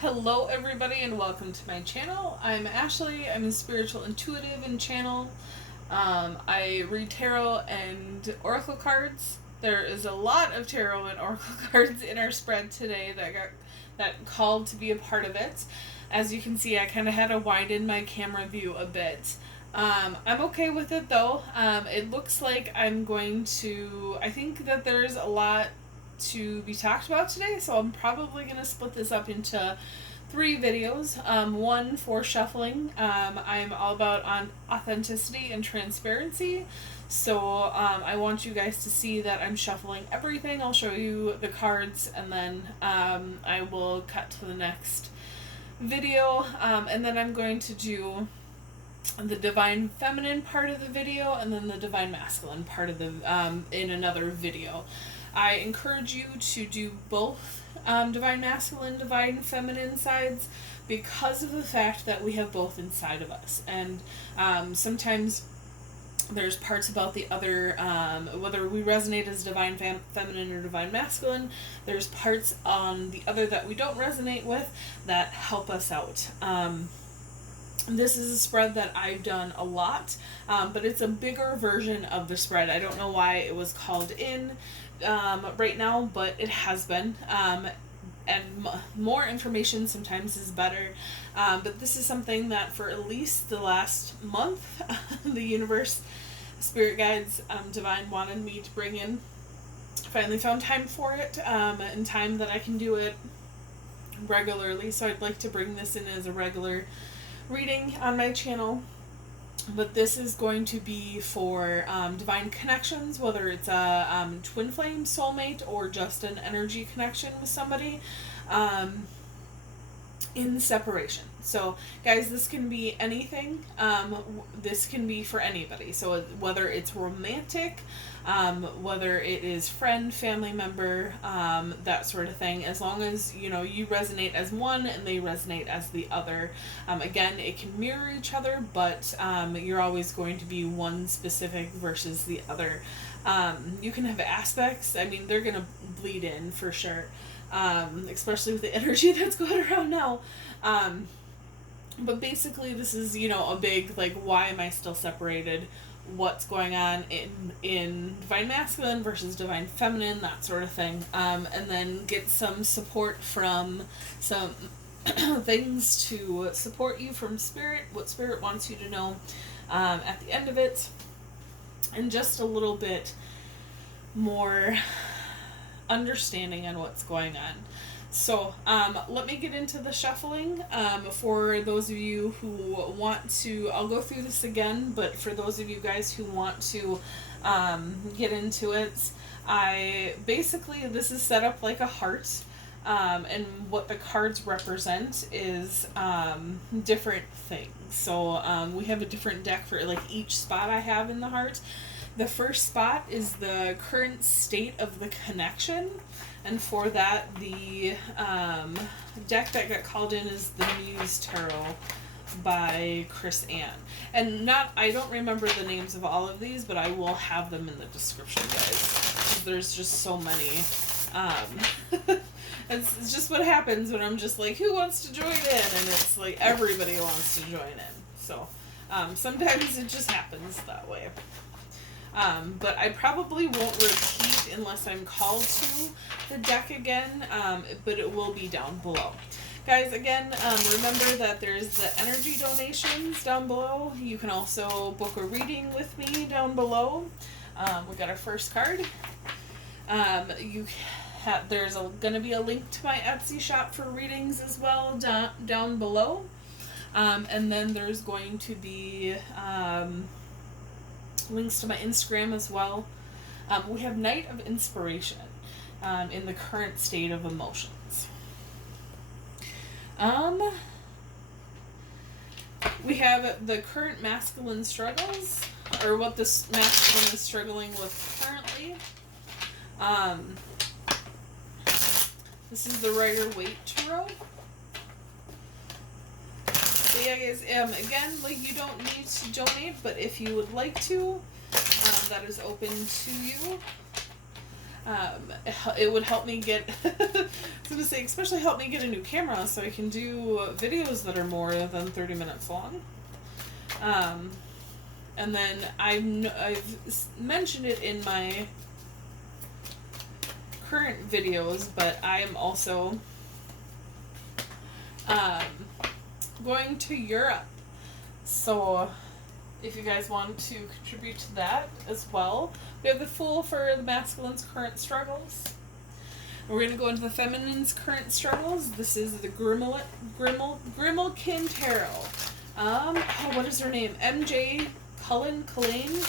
Hello everybody and welcome to my channel. I'm Ashley. I'm a spiritual intuitive and channel. I read tarot and oracle cards. There is a lot of tarot and oracle cards in our spread today that called to be a part of it. As you can see, I kind of had to widen my camera view a bit. I'm okay with it though. It looks like I think that there's a lot to be talked about today, so I'm probably going to split this up into 3 videos. One for shuffling. I'm all about authenticity and transparency, so I want you guys to see that I'm shuffling everything. I'll show you the cards, and then I will cut to the next video, and then I'm going to do the divine feminine part of the video and then the divine masculine part of the in another video. I encourage you to do both divine masculine, divine feminine sides because of the fact that we have both inside of us. And sometimes there's parts about the other, whether we resonate as divine feminine or divine masculine, there's parts on the other that we don't resonate with that help us out. This is a spread that I've done a lot, but it's a bigger version of the spread. I don't know why it was called in right now, but it has been. And more information sometimes is better. But this is something that for at least the last month, the universe, spirit guides, divine wanted me to bring in. Finally found time for it, and time that I can do it regularly. So I'd like to bring this in as a regular reading on my channel, but this is going to be for divine connections, whether it's a twin flame, soulmate, or just an energy connection with somebody in separation. So guys, this can be anything. This can be for anybody, so whether it's romantic, whether it is friend, family member, that sort of thing, as long as you resonate as one and they resonate as the other. Again, it can mirror each other, but you're always going to be one specific versus the other. You can have aspects, I mean, they're gonna bleed in for sure, especially with the energy that's going around now. But basically this is, a big, why am I still separated? What's going on in divine masculine versus divine feminine, that sort of thing. And then get some support from some things to support you from spirit, what spirit wants you to know at the end of it, and just a little bit more understanding on what's going on. So let me get into the shuffling. For those of you who want to, I'll go through this again, but for those of you guys who want to get into it, this is set up like a heart, and what the cards represent is different things. So we have a different deck for each spot I have in the heart. The first spot is the current state of the connection, and for that, the deck that got called in is the Muse Tarot by Chris Ann. And I don't remember the names of all of these, but I will have them in the description, guys. There's just so many. It's just what happens when I'm just like, who wants to join in? And it's like everybody wants to join in. So sometimes it just happens that way. But I probably won't repeat unless I'm called to the deck again, but it will be down below. Guys, again, remember that there's the energy donations down below. You can also book a reading with me down below. We got our first card. There's going to be a link to my Etsy shop for readings as well down below. And then there's going to be links to my Instagram as well. We have Night of Inspiration in the current state of emotions. We have the current masculine struggles, or what this masculine is struggling with currently. This is the Rider-Waite Tarot. So yeah, guys, again, you don't need to donate, but if you would like to, that is open to you. It would help me get, I was going to say, especially help me get a new camera so I can do videos that are more than 30 minutes long. And then I've mentioned it in my current videos, but I am also going to Europe. So if you guys want to contribute to that as well, we have the Fool for the masculine's current struggles. We're going to go into the feminine's current struggles. This is the Grimalkin Tarot. What is her name? MJ Cullinane.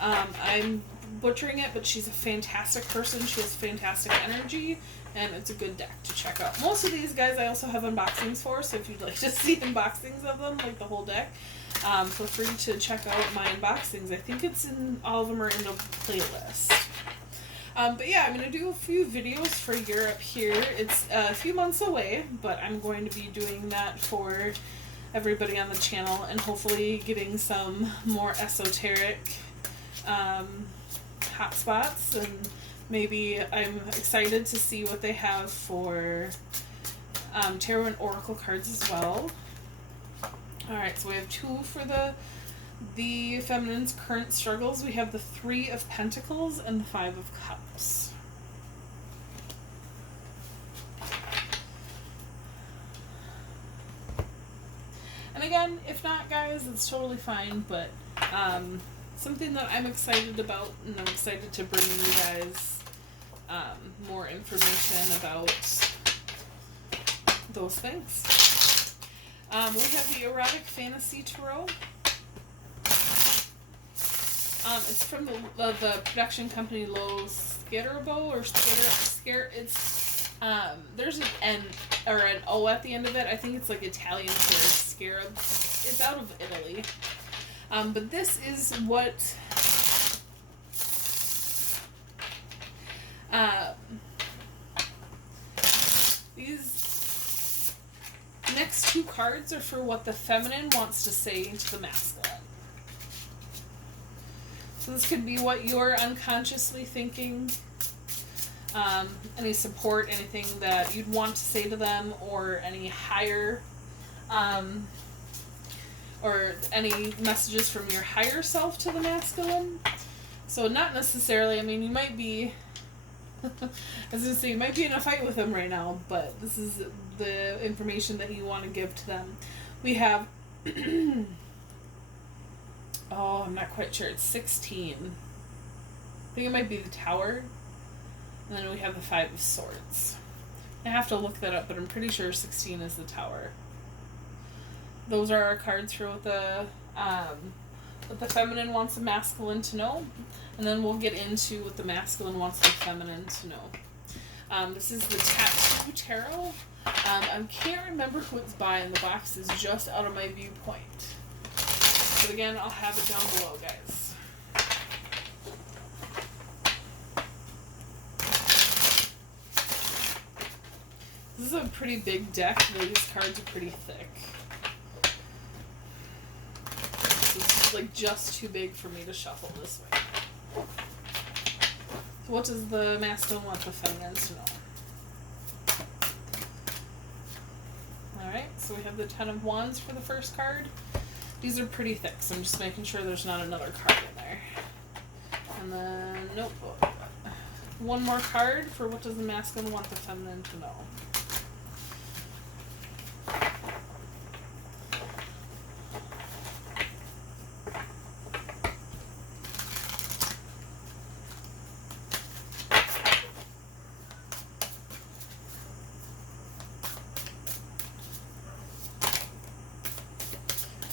I'm butchering it, but she's a fantastic person. She has fantastic energy, and it's a good deck to check out. Most of these guys I also have unboxings for, so if you'd like to see unboxings of them, like the whole deck, feel free to check out my unboxings. I think all of them are in the playlist. But yeah, I'm going to do a few videos for Europe here. It's a few months away, but I'm going to be doing that for everybody on the channel, and hopefully getting some more esoteric hotspots, and maybe I'm excited to see what they have for tarot and oracle cards as well. Alright, so we have 2 for the feminine's current struggles. We have the 3 of Pentacles and the 5 of Cups. And again, if not, guys, it's totally fine, but something that I'm excited about, and I'm excited to bring you guys more information about those things. We have the Erotic Fantasy Tarot. It's from the production company Lo Scarabo, or Scare. It's there's an N or an O at the end of it. I think it's like Italian for scarab. It's out of Italy. But this is what these next 2 cards are for what the feminine wants to say to the masculine. So this could be what you're unconsciously thinking, any support, anything that you'd want to say to them, or any higher, or any messages from your higher self to the masculine. So not necessarily, I mean, you might be, I was going to say, you might be in a fight with them right now, but this is the information that you want to give to them. We have, oh, I'm not quite sure, it's 16. I think it might be the Tower. And then we have the 5 of Swords. I have to look that up, but I'm pretty sure 16 is the Tower. Those are our cards for what the feminine wants the masculine to know. And then we'll get into what the masculine wants the feminine to know. This is the Tattoo Tarot. I can't remember who it's by, and the box is just out of my viewpoint. But again, I'll have it down below, guys. This is a pretty big deck. These cards are pretty thick. This is like just too big for me to shuffle this way. So what does the masculine want the feminine to know? Alright, so we have the 10 of Wands for the first card. These are pretty thick, so I'm just making sure there's not another card in there. And then, nope. One more card for what does the masculine want the feminine to know.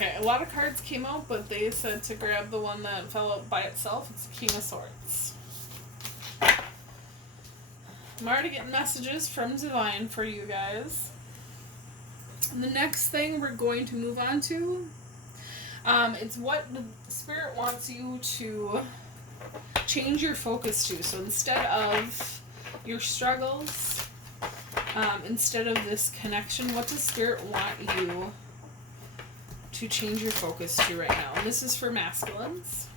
Okay, a lot of cards came out, but they said to grab the one that fell out by itself. It's the King of Swords. I'm already getting messages from Divine for you guys. And the next thing we're going to move on to, it's what the Spirit wants you to change your focus to. So instead of your struggles, instead of this connection, what does Spirit want you to change your focus to right now? And this is for masculines.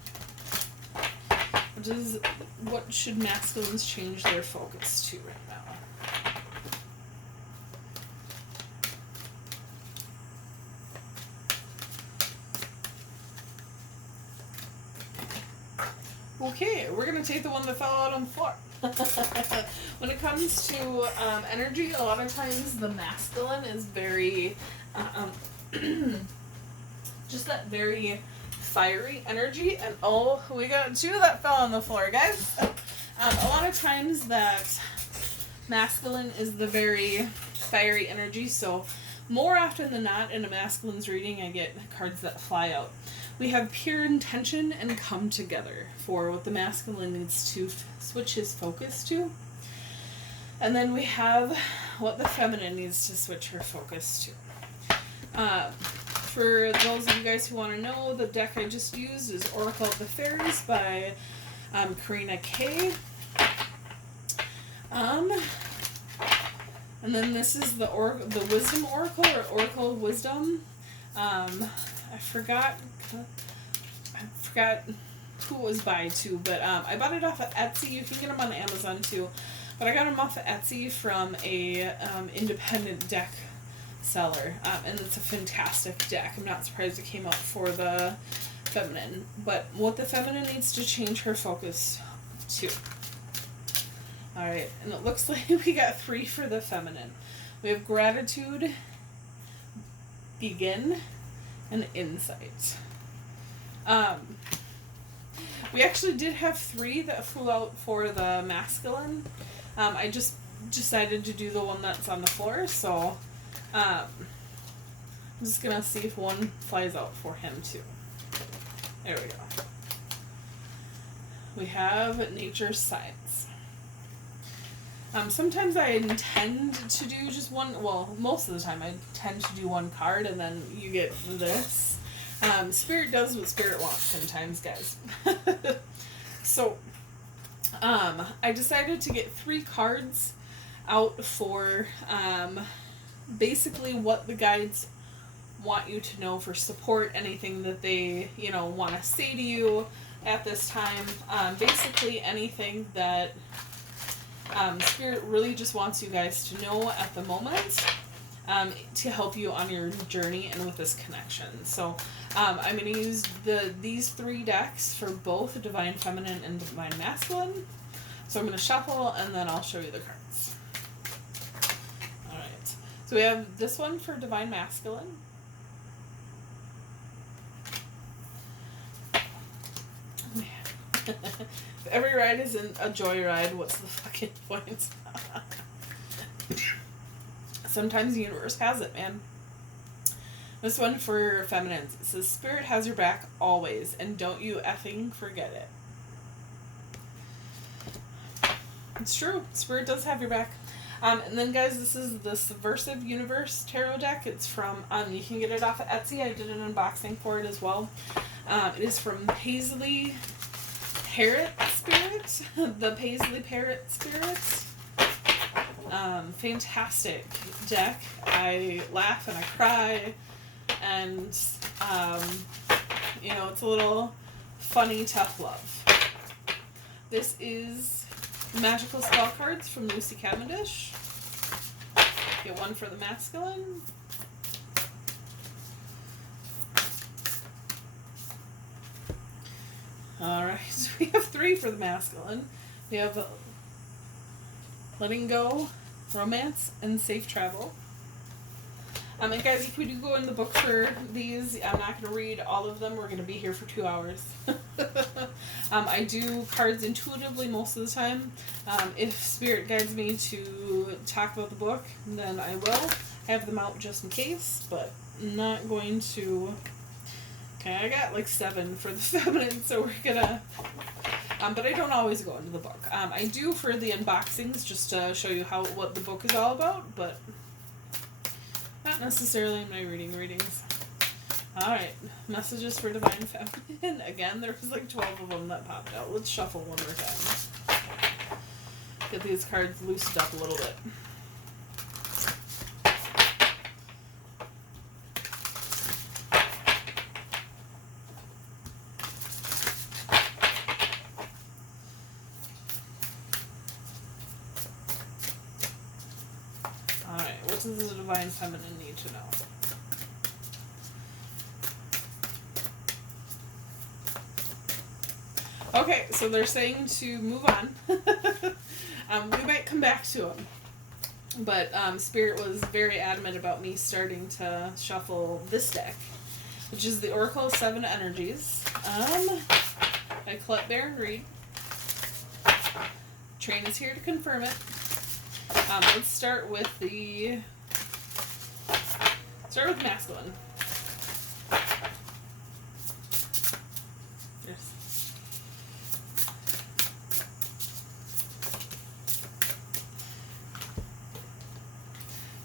what should masculines change their focus to right now? Okay, we're going to take the one that fell out on the floor. When it comes to energy, a lot of times the masculine is very, just that very fiery energy. And oh, we got two that fell on the floor, guys. A lot of times that masculine is the very fiery energy, so more often than not in a masculine's reading, I get cards that fly out. We have pure intention and come together for what the masculine needs to switch his focus to. And then we have what the feminine needs to switch her focus to. For those of you guys who want to know, the deck I just used is Oracle of the Fairies by Karina K. And then this is the Wisdom Oracle, or Oracle of Wisdom. I forgot who it was by too, but I bought it off of Etsy. You can get them on Amazon too, but I got them off of Etsy from a independent deck seller, and it's a fantastic deck. I'm not surprised it came out for the feminine, but what the feminine needs to change her focus to. Alright, and it looks like we got 3 for the feminine. We have gratitude, begin, and insight. We actually did have 3 that flew out for the masculine. I just decided to do the one that's on the floor, so I'm just gonna see if one flies out for him too. There we go. We have nature science. Sometimes I intend to do just one, well, most of the time I tend to do one card and then you get this. Spirit does what Spirit wants sometimes, guys. So, I decided to get 3 cards out for, basically what the guides want you to know for support, anything that they, want to say to you at this time. Basically anything that Spirit really just wants you guys to know at the moment, to help you on your journey and with this connection. So I'm going to use these 3 decks for both Divine Feminine and Divine Masculine. So I'm going to shuffle and then I'll show you the cards. Alright, so we have this one for Divine Masculine. If every ride isn't a joyride, what's the fucking point? Sometimes the universe has it, man. This one for feminines. It says, Spirit has your back always, and don't you effing forget it. It's true. Spirit does have your back. And then, guys, this is the Subversive Universe tarot deck. It's from, you can get it off of Etsy. I did an unboxing for it as well. It is from Paisley Parrot Spirit. The Paisley Parrot Spirit. Fantastic deck. I laugh and I cry. And, it's a little funny, tough love. This is Magickal Spellcards from Lucy Cavendish. Get one for the masculine. Alright, so we have 3 for the masculine. We have Letting Go, Romance, and Safe Travel. And guys, if we do go in the book for these, I'm not going to read all of them. We're going to be here for 2 hours. I do cards intuitively most of the time. If Spirit guides me to talk about the book, then I will have them out just in case, but I'm not going to. Okay, I got like 7 for the feminine, so we're gonna. But I don't always go into the book. I do for the unboxings just to show you what the book is all about, but not necessarily in my readings. Alright, messages for Divine Feminine. Again, there was like 12 of them that popped out. Let's shuffle one more time. Get these cards loosened up a little bit. Divine Feminine need to know? Okay, so they're saying to move on. We might come back to them. But Spirit was very adamant about me starting to shuffle this deck, which is the Oracle of 7 Energies by Collette Baron-Reid. Train is here to confirm it. Let's start with masculine. Yes.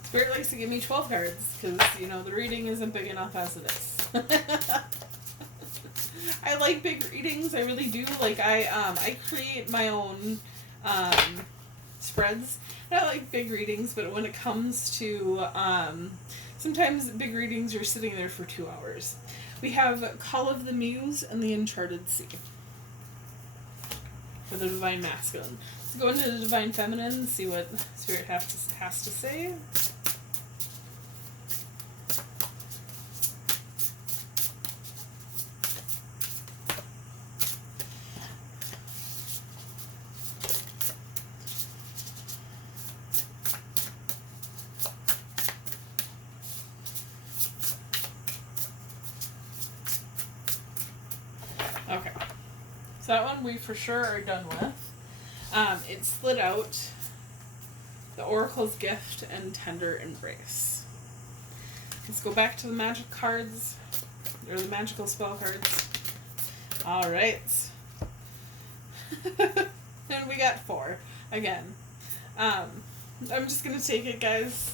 Spirit likes to give me 12 cards because, you know, the reading isn't big enough as it is. I like big readings. I really do. Like, I create my own spreads. I like big readings, but when it comes to sometimes big readings are sitting there for 2 hours. We have Call of the Muse and the Uncharted Sea for the Divine Masculine. Let's go into the Divine Feminine and see what Spirit has to say. Okay, so that one we for sure are done with. It slid out the Oracle's Gift and Tender Embrace. Let's go back to the magic cards, or the magical spell cards. Alright. And we got 4, again. I'm just gonna take it, guys.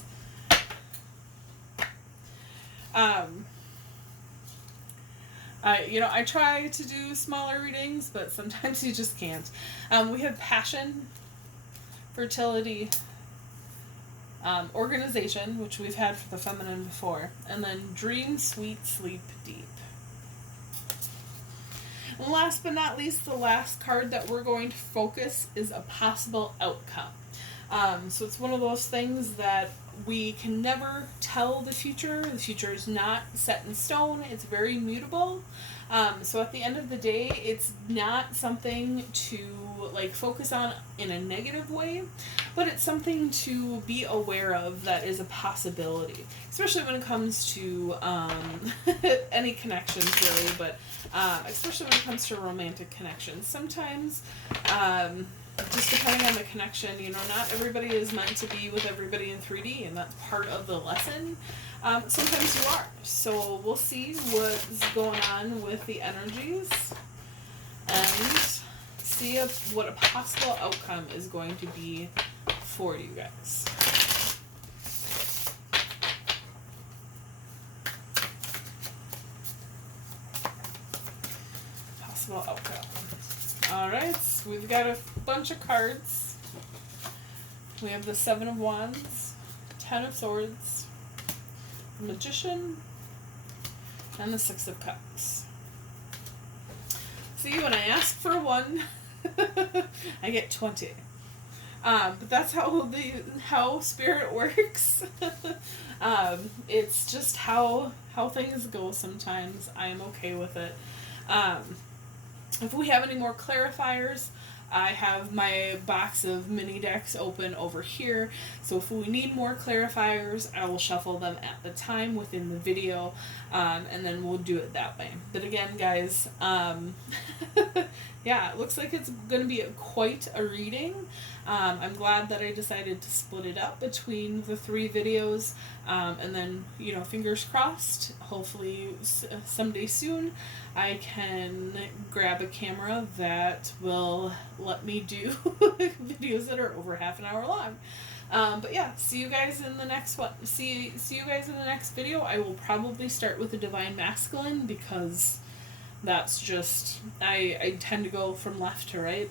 You know, I try to do smaller readings, but sometimes you just can't. We have Passion, Fertility, Organization, which we've had for the feminine before, and then Dream Sweet, Sleep Deep. And last but not least, the last card that we're going to focus is a possible outcome. So it's one of those things that we can never tell the future. The future is not set in stone. It's very mutable. So at the end of the day, it's not something to like focus on in a negative way, but it's something to be aware of that is a possibility, especially when it comes to any connections really, but especially when it comes to romantic connections. Sometimes just depending on the connection, you know, not everybody is meant to be with everybody in 3D, and that's part of the lesson. Sometimes you are. So we'll see what's going on with the energies and see what a possible outcome is going to be for you guys. Possible outcome. Alright, so we've got a bunch of cards. We have the 7 of Wands, 10 of Swords, the Magician, and the 6 of Cups. See, when I ask for 1, I get 20. But that's how Spirit works. It's just how things go sometimes. I am okay with it. If we have any more clarifiers, I have my box of mini decks open over here, so if we need more clarifiers, I will shuffle them at the time within the video, and then we'll do it that way. But again, guys, yeah, it looks like it's going to be quite a reading. I'm glad that I decided to split it up between the 3 videos, and then, you know, fingers crossed, hopefully someday soon I can grab a camera that will let me do videos that are over half an hour long. But yeah, see you guys in the next one. See you guys in the next video. I will probably start with the Divine Masculine because that's just, I tend to go from left to right.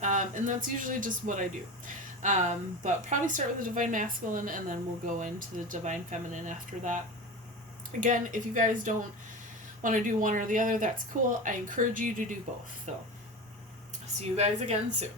And that's usually just what I do. But probably start with the Divine Masculine and then we'll go into the Divine Feminine after that. Again, if you guys don't want to do one or the other, that's cool. I encourage you to do both, though. See you guys again soon.